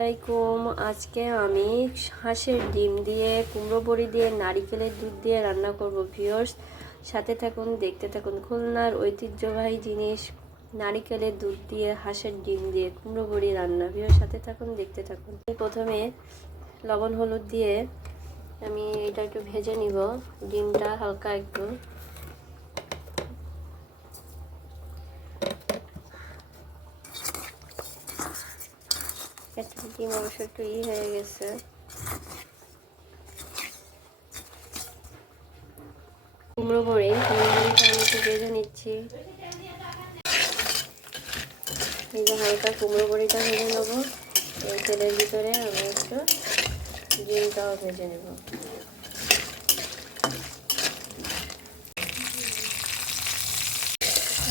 আসসালামাইকুম আজকে আমি হাঁসের ডিম দিয়ে, কুমড়ো বড়ি দিয়ে, নারিকেলের দুধ দিয়ে রান্না করব ভিউয়ার্স। সাথে থাকুন, দেখতে থাকুন খুলনার ঐতিহ্যবাহী জিনিস, নারিকেলের দুধ দিয়ে, হাঁসের ডিম দিয়ে কুমড়ো বড়ি রান্না। ভিউয়ার্স, সাথে থাকুন, দেখতে থাকুন। প্রথমে লবণ হলুদ দিয়ে আমি এটা একটু ভেজে নিব। ডিমটা হালকা একটু একটা ডিম অবশ্য একটু ই হয়ে গেছে। কুমড়ো বড়ি কুমড়ো আমি নিচ্ছি। এই যে হালকা কুমড়ো বড়িটা ভেজে নেব। এই তেলের ভিতরে আমি একটু ডিমটাও ভেজে নেব।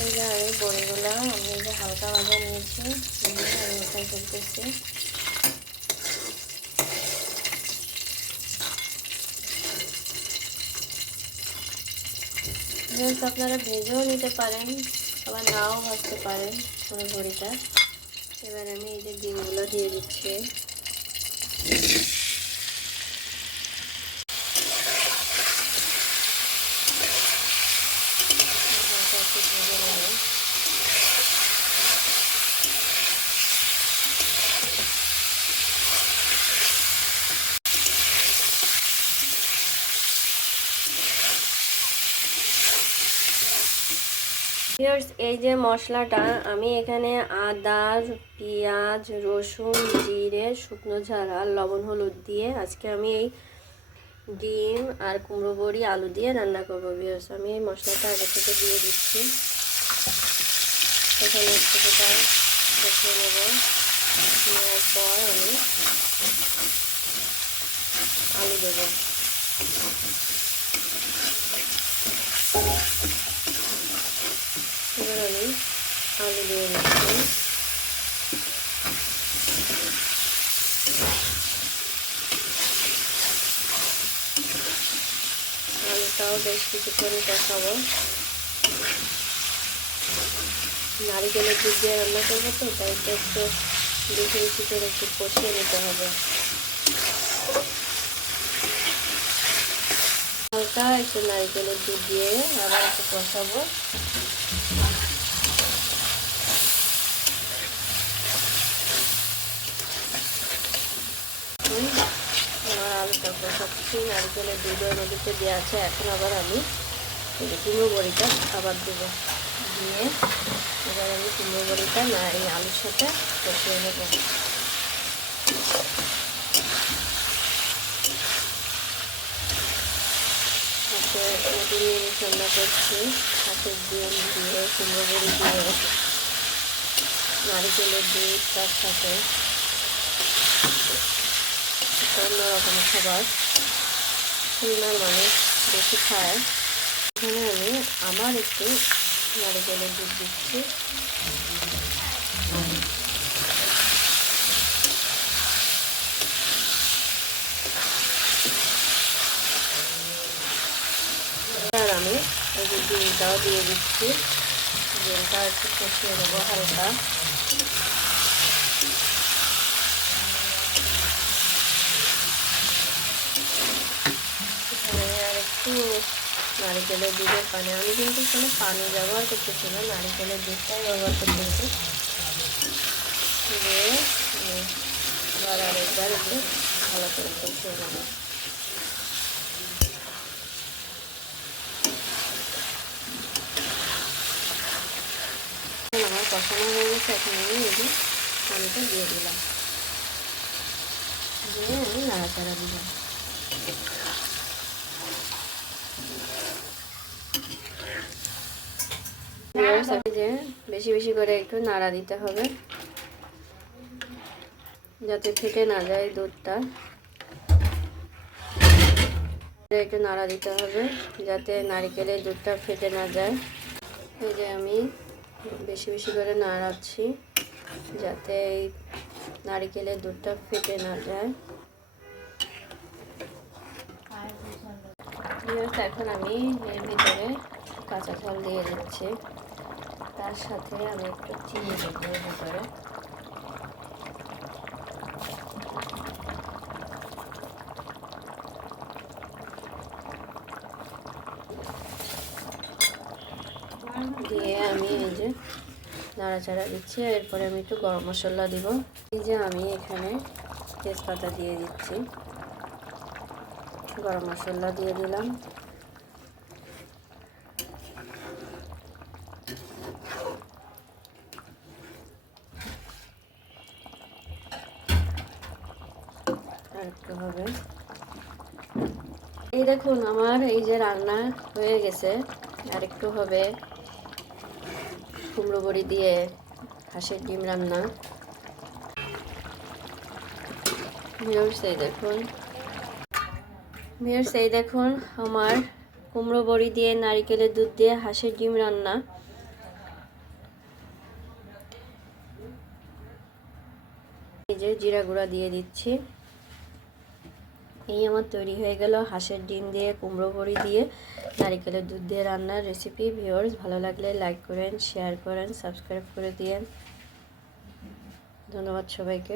এই যে আমি বড়িগুলো, আমি যে হালকা ভাজা নিয়েছি, আমি ওটাই করতেছি জাস্ট আপনারা ভেজেও নিতে পারেন, আবার নাও ভাজতে পারেন কোনো ভরিটা এবার আমি এই যে ডিমগুলো দিয়ে দিচ্ছি। ভেজে নেব। ভিউয়ার্স এই যে মশলাটা, আমি এখানে আদা পেঁয়াজ, রসুন, জিরে, শুকনো ঝাল আর লবণ, হলুদ দিয়ে আজকে আমি এই ডিম আর কুমড়ো বড়ি, আলু দিয়ে রান্না করব ভিউয়ার্স আমি এই মশলাটা আগে থেকে দিয়ে দিচ্ছি। এখানে একটু কষিয়ে নেব। পর আমি আলু দেবো এবার আমি আলু দিয়ে দিচ্ছি আলুটাও বেশ কিছুক্ষণ কষাবো নারিকেলের দুধ দিয়ে রান্না করব তো, তাই তো একটু বেশি বেশি করে একটু কষিয়ে নিতে হবে। হালকা একটু নারিকেলের দুধ দিয়ে আবার একটু কষাবো। আমার আলুটা কষাচ্ছি নারকেলের দুধের মধ্যে দেওয়া আছে, এখন আবার আমি কুমড়ো বড়িটা আবার দেবো। দিয়ে এবার আমি কুমড়ো বড়িটা না, এই আলুর সাথে কষিয়ে নেব। হাতে রান্না করছি হাতের ডিম দিয়ে, কুমড়ো বড়ি দিয়ে, নারিকেলের দুধ তার সাথে। অন্যরকম খাবার। খুলনার মানুষ বেশি খায়। এখানে আমি আমার একটু নারিকেলের দুধ দিচ্ছি। আর আমি এই যে দিয়ে দিচ্ছি। ডিমটা একটু কষিয়ে নেব হালকা এখানে আর একটু নারিকেলের দুধের পানি, আমি কিন্তু কোনো পানি ব্যবহার করতেছি না, নারিকেলের দুধটাই ব্যবহার করতেছি। দিয়ে আবার আরেকবার একটু ভালো করে কষিয়ে নেব। আমার কষানো হয়ে গেছে, এখন আমি এই পানিটা দিয়ে দিলাম। দিয়ে আমি নাড়াচাড়া দিলাম Viewers, এই যে বেশি বেশি করে একটু নাড়া দিতে হবে। যাতে ফেটে না যায় দুধটা। একটু নাড়া দিতে হবে যাতে নারিকেলের দুধটা ফেটে না যায়। এই যে আমি বেশি বেশি করে নাড়াচ্ছি যাতে এই নারিকেলের দুধটা ফেটে না যায়। এখন আমি এর ভিতরে কাঁচা ফল দিয়ে দিচ্ছি। তার সাথে আমি একটু চিনি দেবো এর ভিতরে। দিয়ে আমি এই যে নাড়াচাড়া দিচ্ছি, এরপরে আমি একটু গরম মশলা দিব। এই যে আমি এখানে তেজপাতা দিয়ে দিচ্ছি। গরম মশলা দিয়ে দিলাম। এই দেখুন, আমার এই যে রান্না হয়ে গেছে। আর একটু হবে কুমড়ো বড়ি দিয়ে হাঁসের ডিম রান্না। ভিউর্স দেখুন। ভিউর্স এই দেখুন, আমার কুমড়ো বড়ি দিয়ে, নারিকেলের দুধ দিয়ে, হাঁসের ডিম রান্না। এই যে জিরা গুঁড়া দিয়ে দিচ্ছি। এই আমার তৈরি হয়ে গেল হাঁসের ডিম দিয়ে, কুমড়ো বড়ি দিয়ে, নারিকেলের দুধ দিয়ে রান্নার রেসিপি ভিউয়ার্স ভালো লাগলে লাইক করেন শেয়ার করেন সাবস্ক্রাইব করে দিয়েন। ধন্যবাদ সবাইকে।